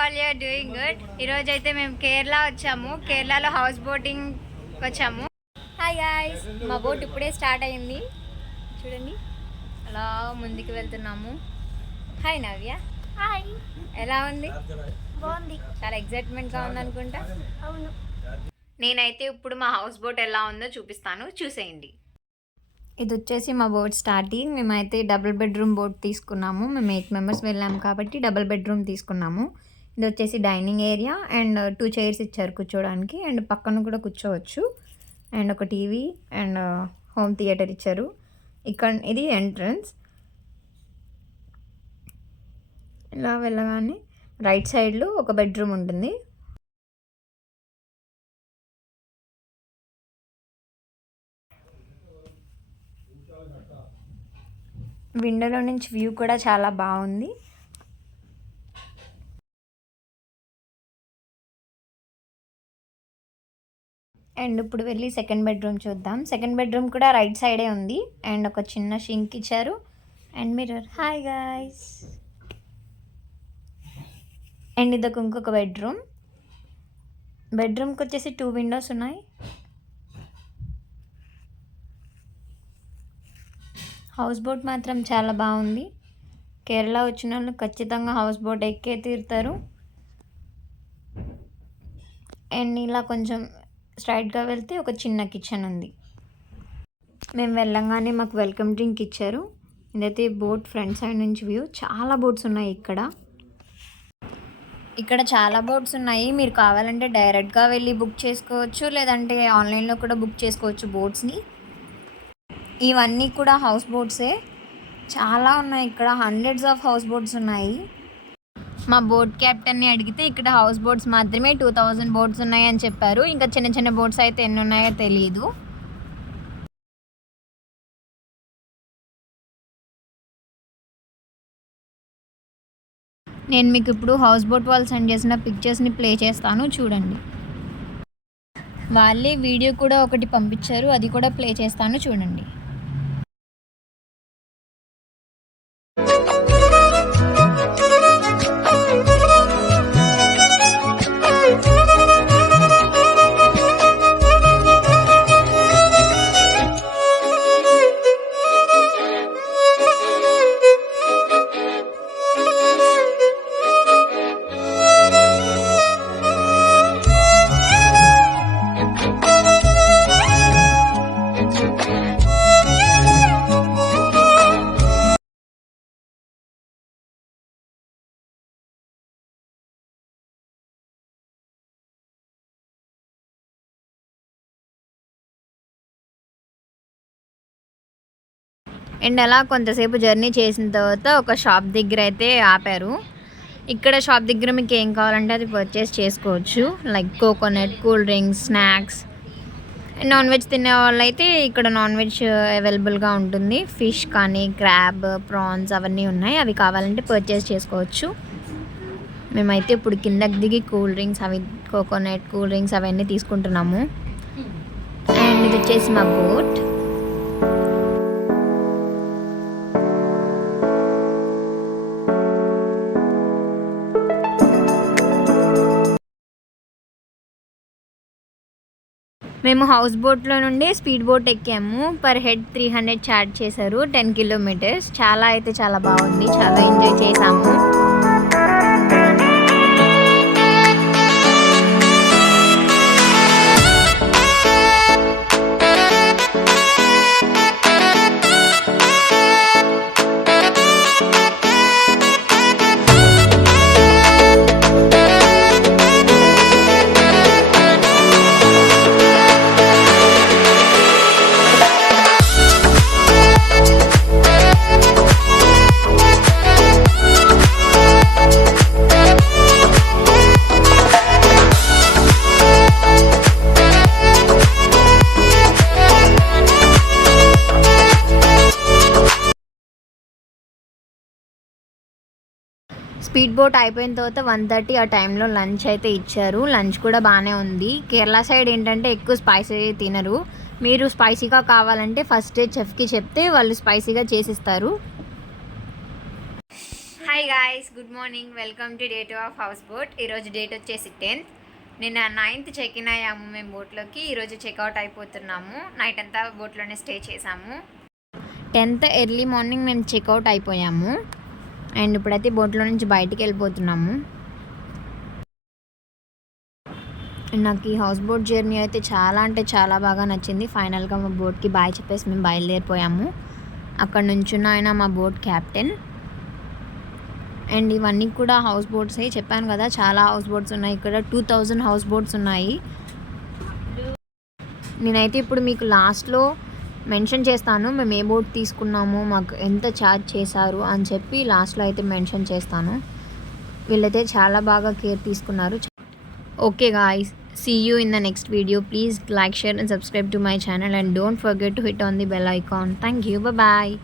All you're doing good. ఈరోజు అయితే మేము కేరళ వచ్చాము. కేరళలో హౌస్ బోటింగ్ వచ్చాము. హాయ్ గాయ్స్, మా బోట్ ఇప్పుడే స్టార్ట్ అయింది. చూడండి అలా ముందుకు వెళ్తున్నాము. హాయ్ నవ్య. హాయ్. ఎలా ఉంది? బాగుంది. చాలా ఎగ్జైట్మెంట్గా ఉంది అనుకుంటా. అవును. నేనైతే ఇప్పుడు మా హౌస్ బోట్ ఎలా ఉందో చూపిస్తాను, చూసేయండి. ఇది వచ్చేసి మా బోట్ స్టార్టింగ్. మేమైతే డబుల్ బెడ్రూమ్ బోట్ తీసుకున్నాము. మేము 8 మెంబర్స్ వెళ్ళాము కాబట్టి డబుల్ బెడ్రూమ్ తీసుకున్నాము. ఇది వచ్చేసి డైనింగ్ ఏరియా అండ్ 2 చైర్స్ ఇచ్చారు కూర్చోడానికి, అండ్ పక్కన కూడా కూర్చోవచ్చు, అండ్ ఒక టీవీ అండ్ హోమ్ థియేటర్ ఇచ్చారు. ఇది ఎంట్రన్స్. ఇలా వెళ్ళగానే రైట్ సైడ్లో ఒక బెడ్రూమ్ ఉంటుంది. విండోలో నుంచి వ్యూ కూడా చాలా బాగుంది. అండ్ ఇప్పుడు వెళ్ళి సెకండ్ బెడ్రూమ్ చూద్దాం. సెకండ్ బెడ్రూమ్ కూడా రైట్ సైడే ఉంది అండ్ ఒక చిన్న షింక్ ఇచ్చారు and mirror. Hi guys. And ఇదొక ఇంకొక బెడ్రూమ్కి వచ్చేసి 2 విండోస్ ఉన్నాయి. హౌస్ బోట్ మాత్రం చాలా బాగుంది. కేరళ వచ్చిన వాళ్ళు ఖచ్చితంగా హౌస్ బోట్ ఎక్కే తీరుతారు. అండ్ ఇలా కొంచెం స్ట్రైట్గా వెళ్తే ఒక చిన్న కిచెన్ ఉంది. మేము వెళ్ళంగానే మాకు వెల్కమ్ డ్రింక్ ఇచ్చారు. ఇదైతే బోట్ ఫ్రంట్ సైడ్ నుంచి వ్యూ. చాలా బోట్స్ ఉన్నాయి ఇక్కడ చాలా బోట్స్ ఉన్నాయి. మీరు కావాలంటే డైరెక్ట్గా వెళ్ళి బుక్ చేసుకోవచ్చు, లేదంటే ఆన్లైన్లో కూడా బుక్ చేసుకోవచ్చు బోట్స్ని. ఇవన్నీ కూడా హౌస్ బోట్సే. చాలా ఉన్నాయి ఇక్కడ, హండ్రెడ్స్ ఆఫ్ హౌస్ బోట్స్ ఉన్నాయి. మా బోట్ క్యాప్టెన్ని అడిగితే ఇక్కడ హౌస్ బోట్స్ మాత్రమే 2000 బోట్స్ ఉన్నాయని చెప్పారు. ఇంకా చిన్న చిన్న బోట్స్ అయితే ఎన్ని ఉన్నాయో తెలియదు. నేను మీకు ఇప్పుడు హౌస్ బోట్ వాళ్ళు సెండ్ చేసిన పిక్చర్స్ని ప్లే చేస్తాను, చూడండి. వాళ్ళే వీడియో కూడా ఒకటి పంపించారు, అది కూడా ప్లే చేస్తాను, చూడండి. అండ్ అలా కొంతసేపు జర్నీ చేసిన తర్వాత ఒక షాప్ దగ్గర అయితే ఆపారు. ఇక్కడ షాప్ దగ్గర మీకు ఏం కావాలంటే అది పర్చేస్ చేసుకోవచ్చు, like coconut, cool drinks, snacks. Non veg తినే వాళ్ళు అయితే ఇక్కడ నాన్ వెజ్ అవైలబుల్గా ఉంటుంది. ఫిష్ కానీ, క్రాబ్, ప్రాన్స్ అవన్నీ ఉన్నాయి. అవి కావాలంటే పర్చేస్ చేసుకోవచ్చు. మేమైతే ఇప్పుడు కిందకి దిగి కూల్ డ్రింక్స్, అవి కోకోనట్ కూల్ డ్రింక్స్ అవన్నీ తీసుకుంటున్నాము. అండ్ ఇది వచ్చేసి మా బోట్. మేము హౌస్ బోట్లో నుండి స్పీడ్ బోట్ ఎక్కాము. పర్ హెడ్ 300 ఛార్జ్ చేశారు, 10 కిలోమీటర్స్. చాలా బాగుంది, చాలా ఎంజాయ్ చేసాము. స్పీడ్ బోట్ అయిపోయిన తర్వాత 1:30 ఆ టైంలో లంచ్ అయితే ఇచ్చారు. లంచ్ కూడా బాగానే ఉంది. కేరళ సైడ్ ఏంటంటే ఎక్కువ స్పైసీ తినరు. మీరు స్పైసీగా కావాలంటే ఫస్ట్ చెఫ్కి చెప్తే వాళ్ళు స్పైసీగా చేసిస్తారు. Hi guys, good morning. Welcome to day 2 of house boat. ఈరోజు డేట్ వచ్చేసి 10th. నిన్న 9th చెక్ ఇన్ అయ్యాము మేము బోట్లోకి. ఈరోజు చెక్అవుట్ అయిపోతున్నాము. నైట్ అంతా బోట్లోనే స్టే చేసాము. 10th ఎర్లీ మార్నింగ్ మేము చెక్అవుట్ అయిపోయాము. అండ్ ఇప్పుడైతే బోట్లో నుంచి బయటికి వెళ్ళిపోతున్నాము. నాకు ఈ హౌస్ బోట్ జర్నీ అయితే చాలా అంటే చాలా బాగా నచ్చింది. ఫైనల్గా మా బోట్కి బాయ్ చెప్పేసి మేము బయలుదేరిపోయాము. అక్కడ నుంచున్న ఆయన మా బోట్ క్యాప్టెన్. అండ్ ఇవన్నీ కూడా హౌస్ బోట్సే, చెప్పాను కదా చాలా హౌస్ బోట్స్ ఉన్నాయి ఇక్కడ. 2000 హౌస్ బోట్స్ ఉన్నాయి. నేనైతే ఇప్పుడు మీకు లాస్ట్లో మెన్షన్ చేస్తాను మేము ఏ బోట్ తీసుకున్నాము, మాకు ఎంత ఛార్జ్ చేశారు అని చెప్పి లాస్ట్లో అయితే మెన్షన్ చేస్తాను. వీళ్ళైతే చాలా బాగా కేర్ తీసుకున్నారు. Okay guys, see you in the next video. Please like, share and subscribe to my channel and don't forget to hit on the bell icon. Thank you. Bye bye.